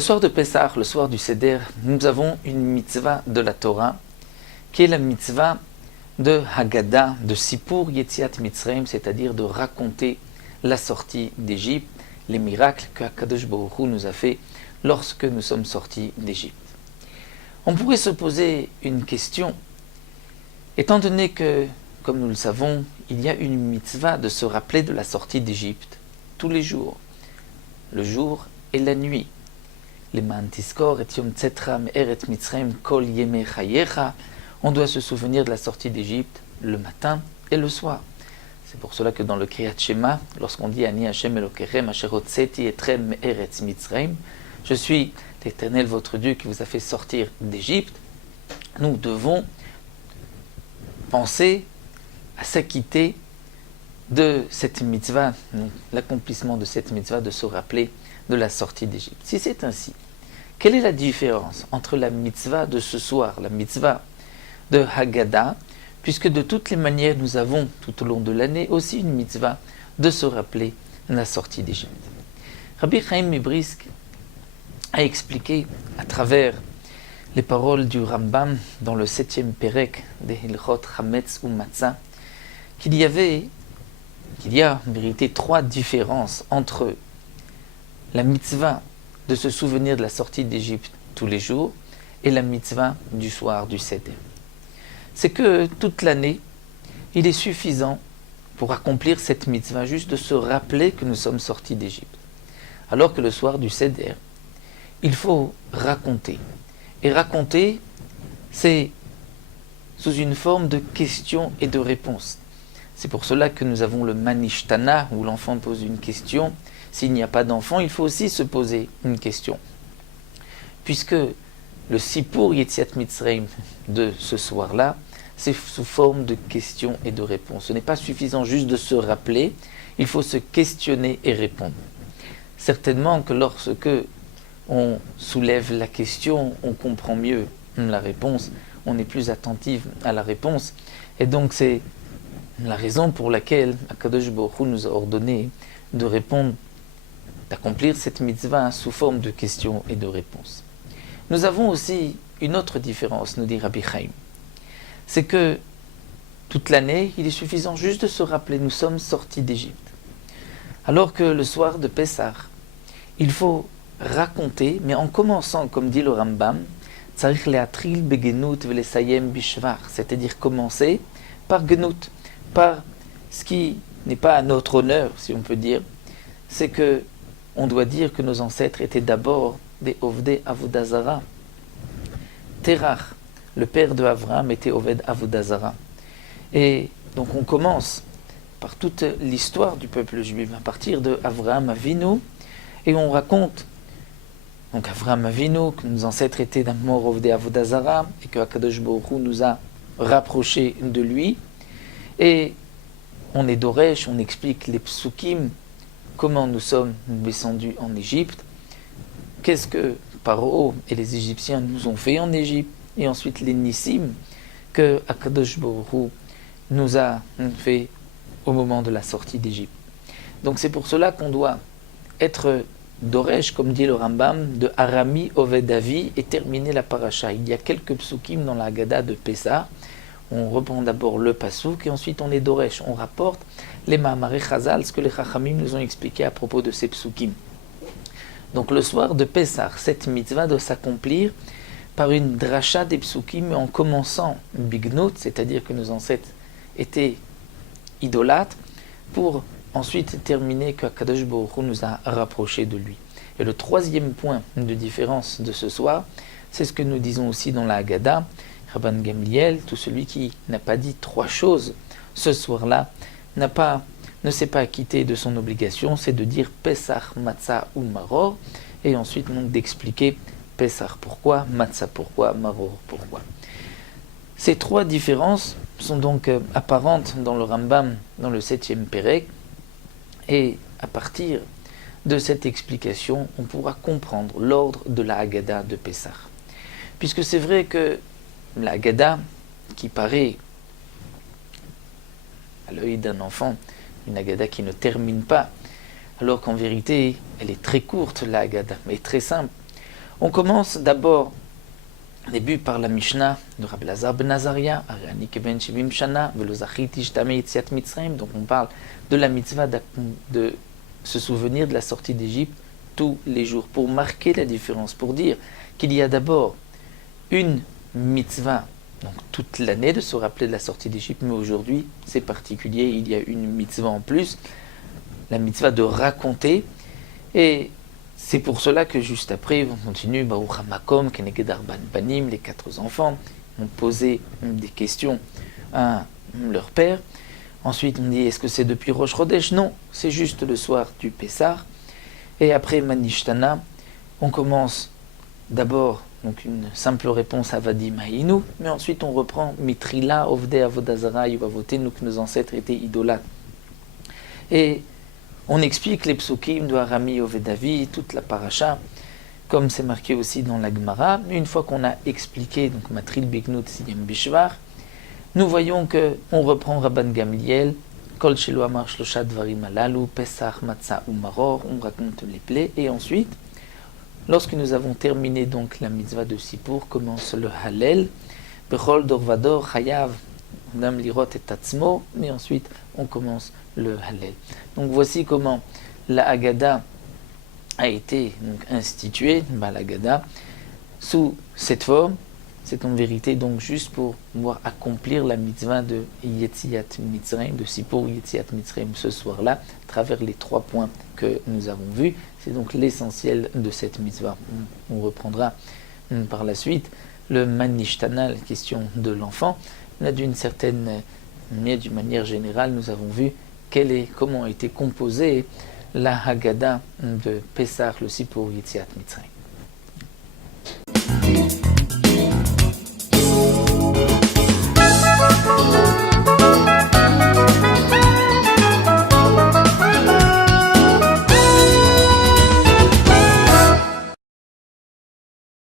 Le soir de Pessah, le soir du Seder, nous avons une mitzvah de la Torah, qui est la mitzvah de Haggadah, de Sipur Yetziat Mitzrayim, c'est-à-dire de raconter la sortie d'Égypte, les miracles que Akadosh Baruch Hu nous a fait lorsque nous sommes sortis d'Égypte. On pourrait se poser une question, étant donné que, comme nous le savons, il y a une mitzvah de se rappeler de la sortie d'Égypte tous les jours, le jour et la nuit. On doit se souvenir de la sortie d'Égypte le matin et le soir. C'est pour cela que dans le Kriyat Shema, lorsqu'on dit Ani Hashem Elokechem Asher hotzeti etrem me'eretz Mitzrayim, je suis l'Éternel votre Dieu qui vous a fait sortir d'Égypte, nous devons penser à s'acquitter de cette mitzvah, l'accomplissement de cette mitzvah, de se rappeler de la sortie d'Égypte. Si c'est ainsi, quelle est la différence entre la mitzvah de ce soir, la mitzvah de Haggadah, puisque de toutes les manières nous avons tout au long de l'année aussi une mitzvah de se rappeler la sortie d'Égypte. Rabbi Chaim Mibrisk a expliqué à travers les paroles du Rambam dans le 7e Perek des Hilchot Hametz ou Matzah qu'il y a en vérité trois différences entre la mitzvah de se souvenir de la sortie d'Égypte tous les jours et la mitzvah du soir du Seder. C'est que toute l'année, il est suffisant pour accomplir cette mitzvah juste de se rappeler que nous sommes sortis d'Égypte. Alors que le soir du Seder, il faut raconter. Et raconter, c'est sous une forme de questions et de réponses. C'est pour cela que nous avons le Manishtana, où l'enfant pose une question. S'il n'y a pas d'enfant, il faut aussi se poser une question. Puisque le Sipur Yetziat Mitzrayim de ce soir-là, c'est sous forme de questions et de réponses. Ce n'est pas suffisant juste de se rappeler, il faut se questionner et répondre. Certainement que lorsque on soulève la question, on comprend mieux la réponse, on est plus attentif à la réponse. Et donc c'est la raison pour laquelle Akadosh Baruch Hu nous a ordonné de répondre, d'accomplir cette mitzvah sous forme de questions et de réponses. Nous avons aussi une autre différence, nous dit Rabbi Chaim. C'est que toute l'année, il est suffisant juste de se rappeler, nous sommes sortis d'Égypte. Alors que le soir de Pessah, il faut raconter, mais en commençant, comme dit le Rambam, c'est-à-dire commencer par Genout, par ce qui n'est pas à notre honneur, si on peut dire, c'est que on doit dire que nos ancêtres étaient d'abord des Ovdei Avodah Zara. Terach, le père de Avraham, était Oved Avodah Zara. Et donc on commence par toute l'histoire du peuple juif, à partir de Avraham Avinu, et on raconte donc Avraham Avinu, que nos ancêtres étaient d'abord Ovdei Avodah Zara, et que Akadosh Baruch Hu nous a rapprochés de lui. Et on est d'Oresh, on explique les psukim, comment nous sommes descendus en Égypte, qu'est-ce que Paro et les Égyptiens nous ont fait en Égypte, et ensuite les Nissim que Akadosh Baruch Hu nous a fait au moment de la sortie d'Égypte. Donc c'est pour cela qu'on doit être d'Oresh, comme dit le Rambam, de Arami Ovedavi et terminer la paracha. Il y a quelques psukim dans la Haggadah de Pessah. On reprend d'abord le pasouk et ensuite on est d'Oresh. On rapporte les Mahamarei Chazal, ce que les Chachamim nous ont expliqué à propos de ces psukim. Donc le soir de Pessah, cette mitzvah doit s'accomplir par une dracha des psukim, mais en commençant Bignot, c'est-à-dire que nos ancêtres étaient idolâtres, pour ensuite terminer que Akadosh Baruch Hu nous a rapprochés de lui. Et le troisième point de différence de ce soir, c'est ce que nous disons aussi dans la Haggadah, Rabban Gamliel, tout celui qui n'a pas dit trois choses ce soir-là, ne s'est pas acquitté de son obligation, c'est de dire Pesach, Matzah ou Maror, et ensuite donc d'expliquer Pesach pourquoi, Matzah pourquoi, Maror pourquoi. Ces trois différences sont donc apparentes dans le Rambam, dans le 7e Perek, et à partir de cette explication, on pourra comprendre l'ordre de la Haggadah de Pessah. Puisque c'est vrai que la Haggadah, qui paraît à l'œil d'un enfant, une Haggadah qui ne termine pas, alors qu'en vérité, elle est très courte, la Haggadah, mais très simple. On commence d'abord, début par la Mishnah de Rabbi Elazar ben Azaria, Arani keben shivim shana, velo zachiti shtame yetziat Mitzrayim. Donc on parle de la mitzvah de se souvenir de la sortie d'Égypte tous les jours, pour marquer la différence, pour dire qu'il y a d'abord une mitzvah, donc toute l'année de se rappeler de la sortie d'Égypte, mais aujourd'hui c'est particulier, il y a une mitzvah en plus, la mitzvah de raconter, et c'est pour cela que juste après, on continue, Baruch HaMakom, Keneged Arban Banim, les 4 enfants ont posé des questions à leur père. Ensuite, on dit, est-ce que c'est depuis Rosh Chodesh? Non, c'est juste le soir du Pessah. Et après Manishtana, on commence d'abord donc une simple réponse à Vadim Haïnou, mais ensuite on reprend Mitrila, Ovde Avodazara, Yuvavotenu, que nos ancêtres étaient idolâtres. Et on explique les psukim de Harami Ovedavi, toute la paracha, comme c'est marqué aussi dans la Gemara. Une fois qu'on a expliqué, donc Matril Bignut Siyem Bishvar, nous voyons qu'on reprend Rabban Gamliel, Kol Shelo Amar Shlosha Dvarim Alalu, Pesach, Matzah ou Maror, on raconte les plaies, et ensuite, lorsque nous avons terminé donc la mitzvah de Sippour, commence le Hallel, Bechol Dorvador Chayav, Nam Lirot et Tatzmo, mais ensuite on commence le Hallel. Donc voici comment la Haggadah a été donc instituée, la Haggadah, sous cette forme. C'est en vérité donc juste pour pouvoir accomplir la mitzvah de Yetziat Mitzrayim, de Sippour Yetziat Mitzrayim ce soir-là, à travers les 3 points que nous avons vus. C'est donc l'essentiel de cette mitzvah. On reprendra par la suite le Manishtana, la question de l'enfant. Là, d'une certaine manière, d'une manière générale, nous avons vu comment a été composée la Haggadah de Pessah, le Sippour Yetziat Mitzrayim.